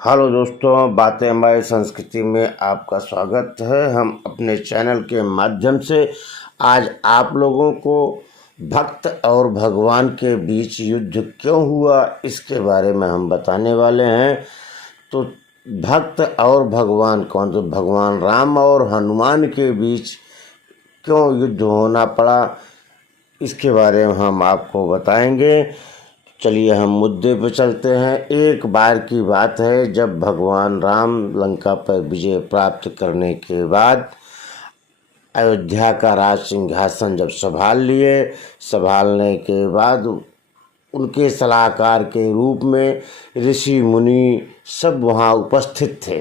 Hello दोस्तों, बातें हमारी संस्कृति में आपका स्वागत है। हम अपने चैनल के माध्यम से आज आप लोगों को भक्त और भगवान के बीच युद्ध क्यों हुआ इसके बारे में हम बताने वाले हैं। तो भक्त और भगवान कौन, तो भगवान राम और हनुमान के बीच क्यों युद्ध होना पड़ा इसके बारे में हम आपको बताएंगे। चलिए हम मुद्दे पर चलते हैं। एक बार की बात है, जब भगवान राम लंका पर विजय प्राप्त करने के बाद अयोध्या का राज सिंहासन जब संभालने के बाद उनके सलाहकार के रूप में ऋषि मुनि सब वहाँ उपस्थित थे।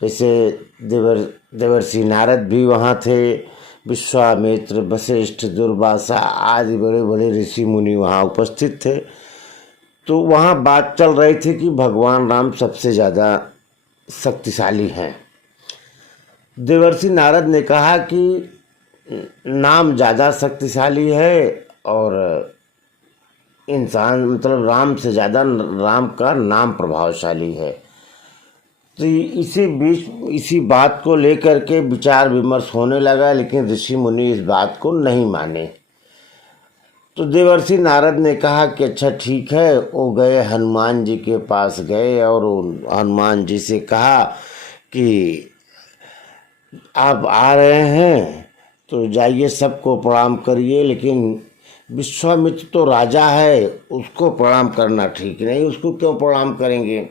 जैसे देवर्षि नारद भी वहाँ थे, विश्वामित्र, वशिष्ठ, दुर्वासा आदि बड़े बड़े ऋषि मुनि वहाँ उपस्थित थे। तो वहाँ बात चल रही थी कि भगवान राम सबसे ज़्यादा शक्तिशाली हैं। देवर्षि नारद ने कहा कि नाम ज़्यादा शक्तिशाली है और इंसान मतलब राम से ज़्यादा राम का नाम प्रभावशाली है। तो इसी बात को लेकर के विचार विमर्श होने लगा, लेकिन ऋषि मुनि इस बात को नहीं माने। तो देवर्षि नारद ने कहा कि अच्छा ठीक है। वो गए हनुमान जी के पास गए और हनुमान जी से कहा कि आप आ रहे हैं तो जाइए, सबको प्रणाम करिए, लेकिन विश्वामित्र तो राजा है, उसको प्रणाम करना ठीक नहीं, उसको क्यों प्रणाम करेंगे।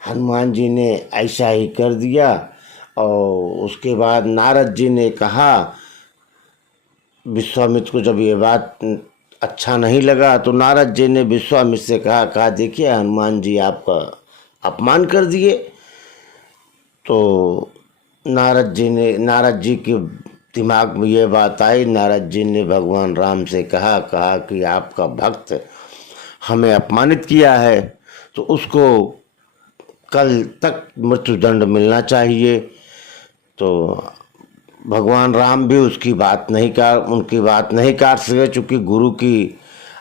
हनुमान जी ने ऐसा ही कर दिया। और उसके बाद नारद जी ने कहा, विश्वामित्र को जब ये बात अच्छा नहीं लगा तो नारद जी ने विश्वामित्र से कहा देखिए हनुमान जी आपका अपमान कर दिए। तो नारद जी के दिमाग में ये बात आई। नारद जी ने भगवान राम से कहा कि आपका भक्त हमें अपमानित किया है तो उसको कल तक मृत्युदंड मिलना चाहिए। तो भगवान राम भी उनकी बात नहीं काट सके, चूँकि गुरु की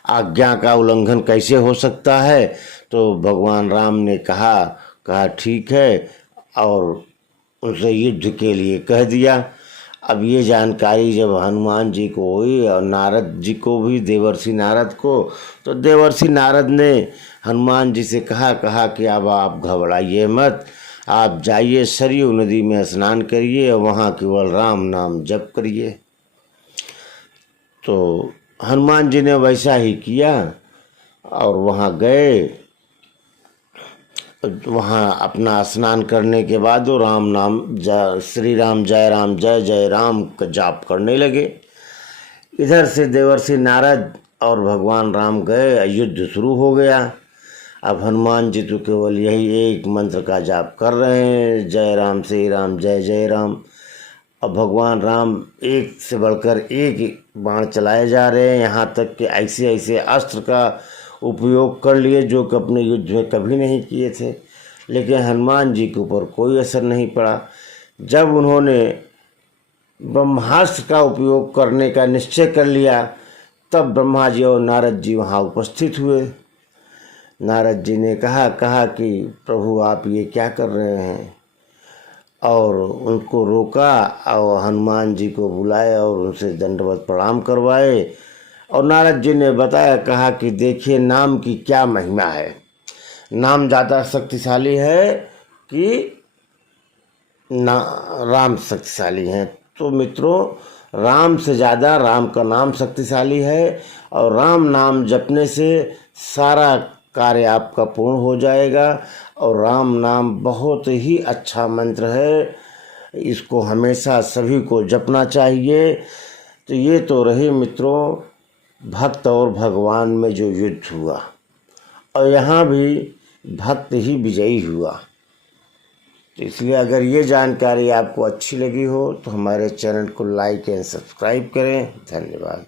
आज्ञा का उल्लंघन कैसे हो सकता है। तो भगवान राम ने कहा ठीक है, और उनसे युद्ध के लिए कह दिया। अब ये जानकारी जब हनुमान जी को हुई और नारद जी को भी, देवर्षि नारद को, तो देवर्षि नारद ने हनुमान जी से कहा कि अब आप घबराइए मत, आप जाइए सरयू नदी में स्नान करिए और वहाँ केवल राम नाम जप करिए। तो हनुमान जी ने वैसा ही किया और वहाँ गए। वहाँ अपना स्नान करने के बाद वो राम नाम श्री राम जय जय राम का जाप करने लगे। इधर से देवर्षि नारद और भगवान राम गए, युद्ध शुरू हो गया। अब हनुमान जी तो केवल यही एक मंत्र का जाप कर रहे हैं, जय राम श्री राम जय जय राम। अब भगवान राम एक से बढ़कर एक बाण चलाए जा रहे हैं, यहाँ तक कि ऐसे ऐसे अस्त्र का उपयोग कर लिए जो कि अपने युद्ध में कभी नहीं किए थे, लेकिन हनुमान जी के ऊपर कोई असर नहीं पड़ा। जब उन्होंने ब्रह्मास्त्र का उपयोग करने का निश्चय कर लिया, तब ब्रह्मा जी और नारद जी वहाँ उपस्थित हुए। नारद जी ने कहा कि प्रभु आप ये क्या कर रहे हैं, और उनको रोका और हनुमान जी को बुलाया और उनसे दंडवत प्रणाम करवाए। और नारद जी ने बताया, कहा कि देखिए नाम की क्या महिमा है, नाम ज़्यादा शक्तिशाली है कि राम शक्तिशाली हैं। तो मित्रों, राम से ज़्यादा राम का नाम शक्तिशाली है, और राम नाम जपने से सारा कार्य आपका पूर्ण हो जाएगा। और राम नाम बहुत ही अच्छा मंत्र है, इसको हमेशा सभी को जपना चाहिए। तो ये तो रही मित्रों भक्त और भगवान में जो युद्ध हुआ, और यहाँ भी भक्त ही विजयी हुआ। तो इसलिए अगर ये जानकारी आपको अच्छी लगी हो तो हमारे चैनल को लाइक एंड सब्सक्राइब करें। धन्यवाद।